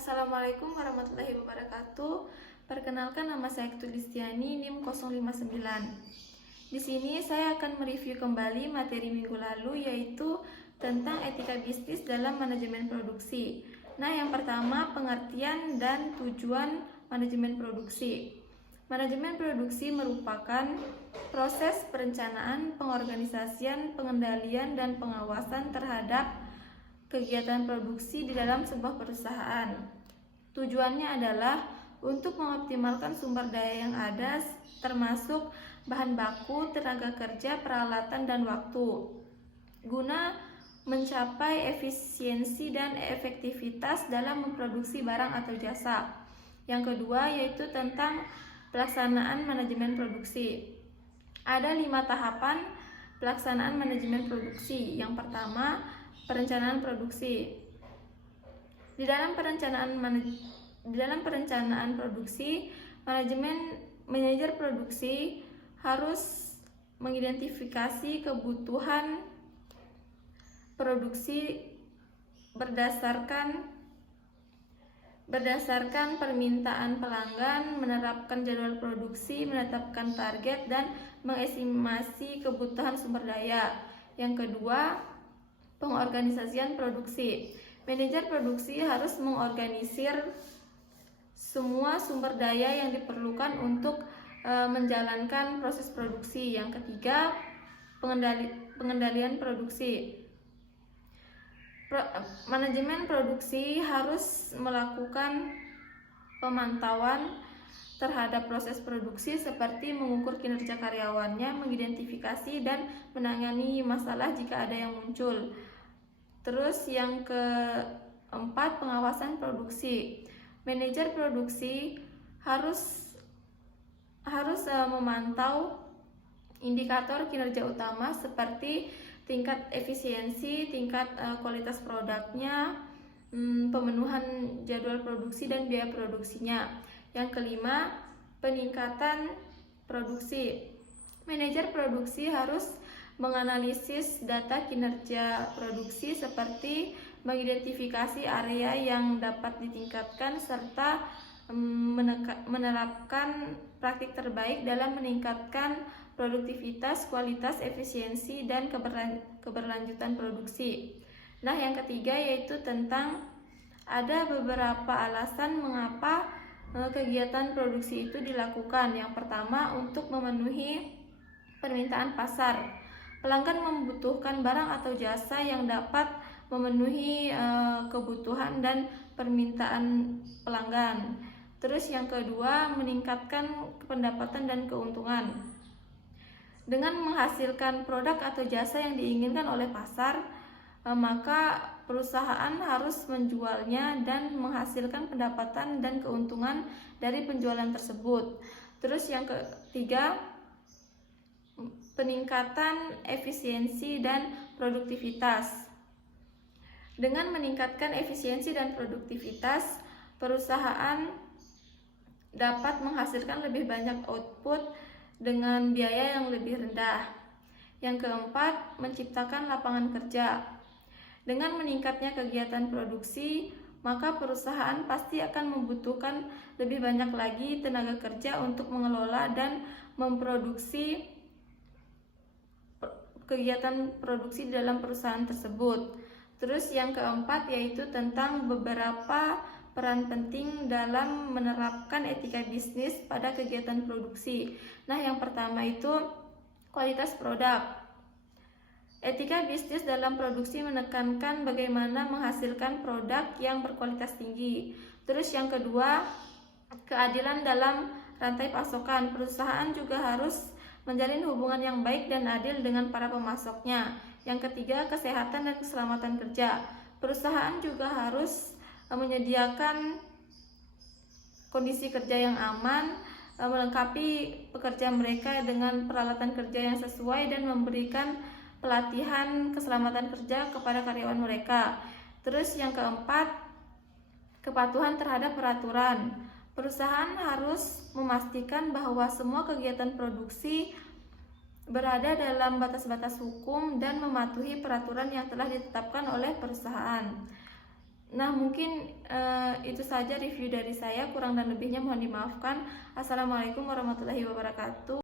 Assalamualaikum warahmatullahi wabarakatuh. Perkenalkan, nama saya Tulistiani, NIM 059. Di sini saya akan mereview kembali materi minggu lalu, yaitu tentang etika bisnis dalam manajemen produksi. Nah, yang pertama, pengertian dan tujuan manajemen produksi. Manajemen produksi merupakan proses perencanaan, pengorganisasian, pengendalian, dan pengawasan terhadap kegiatan produksi di dalam sebuah perusahaan. Tujuannya adalah untuk mengoptimalkan sumber daya yang ada, termasuk bahan baku, tenaga kerja, peralatan, dan waktu, guna mencapai efisiensi dan efektivitas dalam memproduksi barang atau jasa. Yang kedua yaitu tentang pelaksanaan manajemen produksi. Ada 5 tahapan pelaksanaan manajemen produksi. Yang pertama, perencanaan produksi. Di dalam perencanaan produksi, manajer produksi harus mengidentifikasi kebutuhan produksi berdasarkan permintaan pelanggan, menerapkan jadwal produksi, menetapkan target, dan mengestimasi kebutuhan sumber daya. Yang kedua, pengorganisasian produksi. Manajer produksi harus mengorganisir semua sumber daya yang diperlukan untuk menjalankan proses produksi. Yang ketiga, pengendalian produksi. Manajemen produksi harus melakukan pemantauan terhadap proses produksi seperti mengukur kinerja karyawannya, mengidentifikasi dan menangani masalah jika ada yang muncul. Terus yang keempat, pengawasan produksi. Manajer produksi harus memantau indikator kinerja utama seperti tingkat efisiensi, tingkat kualitas produknya, pemenuhan jadwal produksi dan biaya produksinya. Yang kelima, peningkatan produksi. Manajer produksi harus menganalisis data kinerja produksi seperti mengidentifikasi area yang dapat ditingkatkan serta menerapkan praktik terbaik dalam meningkatkan produktivitas, kualitas, efisiensi, dan keberlanjutan produksi. Nah, yang ketiga yaitu tentang ada beberapa alasan mengapa kegiatan produksi itu dilakukan. Yang pertama, untuk memenuhi permintaan pasar. Pelanggan membutuhkan barang atau jasa yang dapat memenuhi kebutuhan dan permintaan pelanggan. Terus yang kedua, meningkatkan pendapatan dan keuntungan. Dengan menghasilkan produk atau jasa yang diinginkan oleh pasar, maka perusahaan harus menjualnya dan menghasilkan pendapatan dan keuntungan dari penjualan tersebut. Terus yang ketiga, peningkatan efisiensi dan produktivitas. Dengan meningkatkan efisiensi dan produktivitas, perusahaan dapat menghasilkan lebih banyak output dengan biaya yang lebih rendah. Yang keempat, menciptakan lapangan kerja. Dengan meningkatnya kegiatan produksi, maka perusahaan pasti akan membutuhkan lebih banyak lagi tenaga kerja untuk mengelola dan memproduksi kegiatan produksi dalam perusahaan tersebut. Terus yang keempat yaitu tentang beberapa peran penting dalam menerapkan etika bisnis pada kegiatan produksi. Nah, yang pertama itu kualitas produk. Etika bisnis dalam produksi menekankan bagaimana menghasilkan produk yang berkualitas tinggi. Terus yang kedua, keadilan dalam rantai pasokan. Perusahaan juga harus menjalin hubungan yang baik dan adil dengan para pemasoknya. Yang ketiga, kesehatan dan keselamatan kerja. Perusahaan juga harus menyediakan kondisi kerja yang aman, melengkapi pekerja mereka dengan peralatan kerja yang sesuai dan memberikan pelatihan keselamatan kerja kepada karyawan mereka. Terus yang keempat, kepatuhan terhadap peraturan. Perusahaan harus memastikan bahwa semua kegiatan produksi berada dalam batas-batas hukum dan mematuhi peraturan yang telah ditetapkan oleh perusahaan. Nah, mungkin itu saja review dari saya. Kurang dan lebihnya mohon dimaafkan. Assalamualaikum warahmatullahi wabarakatuh.